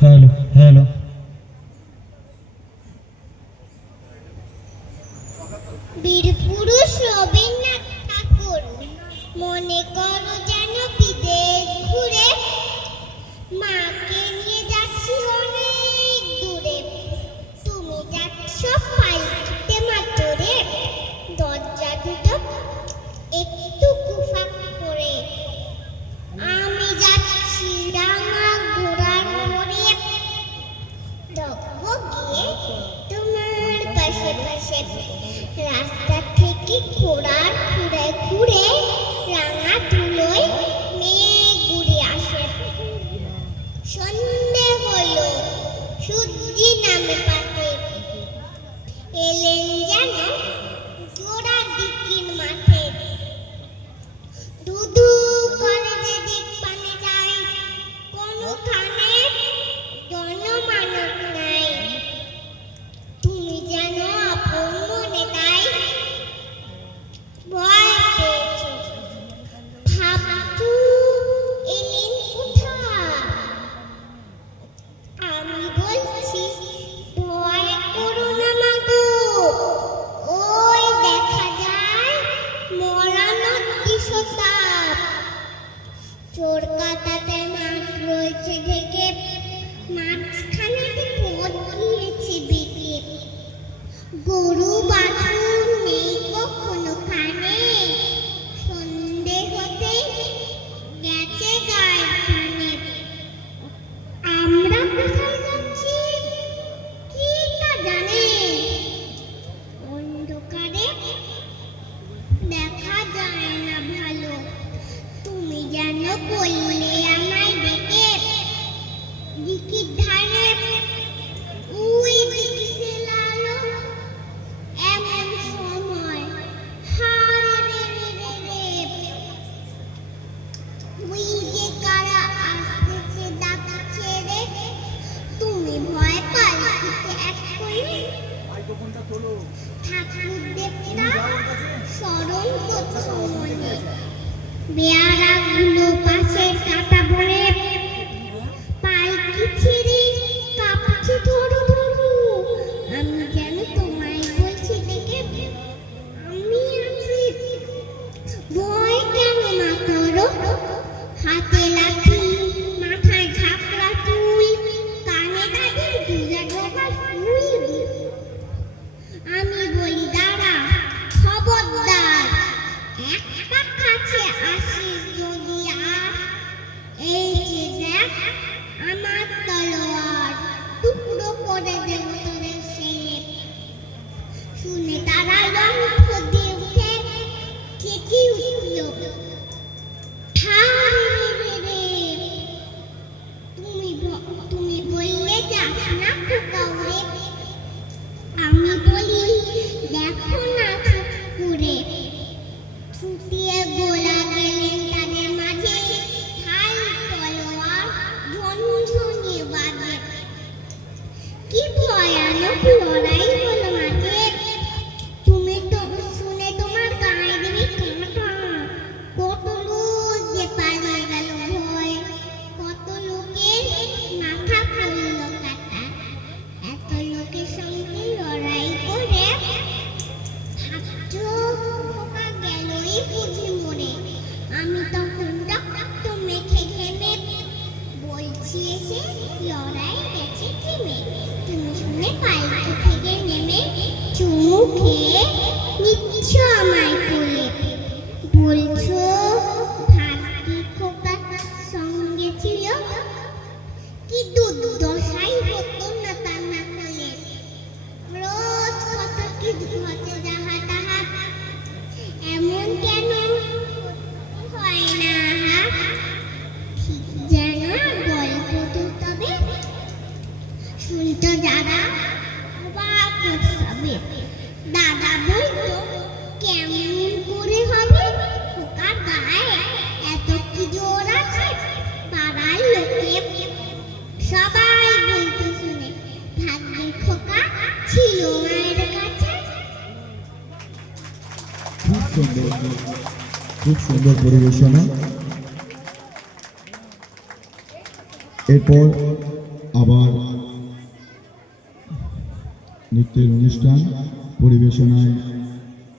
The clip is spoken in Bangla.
হ্যালো হ্যালো বীর পুরুষ রবীন্দ্রনাথ ঠাকুর, মনে করো যেন বিদেশ ঘুরে, মাকে নিয়ে যাচ্ছি অনেক দূরে। তুমি যাচ্ছ পাল্টে মাতরে দরজা দুটো একটু কুফা করে আমি যাচ্ছি রাঙা ঘোড়ার তোমার পাশে পাশে রাস্তা থেকে ঘোড়ার ঘুরে ঘুরে রাঙা ধুলোয় ঘুরে আসে। সন্ধে হলো, সূর্যি নামে পাতে। এলেন যেন জোড়া দিকির মাঠে। ঠাকুর দেবতা স্মরণ করছ মনে বেয়ারা গুলো পাশে কাটা কাছে আসিস যদি আর এই যে দেখ আমার তলোয়ার টুকরো করে দেব তোদের ছেলে শুনে তারা লম্ফ দিয়ে উঠে চেঁচি উঠল রে রে তুমি তুমি না আমি বলি, দেখো না চুপ এসে লড়াই গেছে থেমে তুমি শুনে পাল্টি থেকে নেমে চুমু খেয়ে নিচ্ছ আমায় কোলে। বলছো, ভাগ্যি খোকা সঙ্গে ছিল? কি দুর্দশাই হতো না তার না রোজ কত কি ঘটে খুব সুন্দর খুব সুন্দর পরিবেশনা। এরপর আবার নৃত্যের অনুষ্ঠান পরিবেশনায়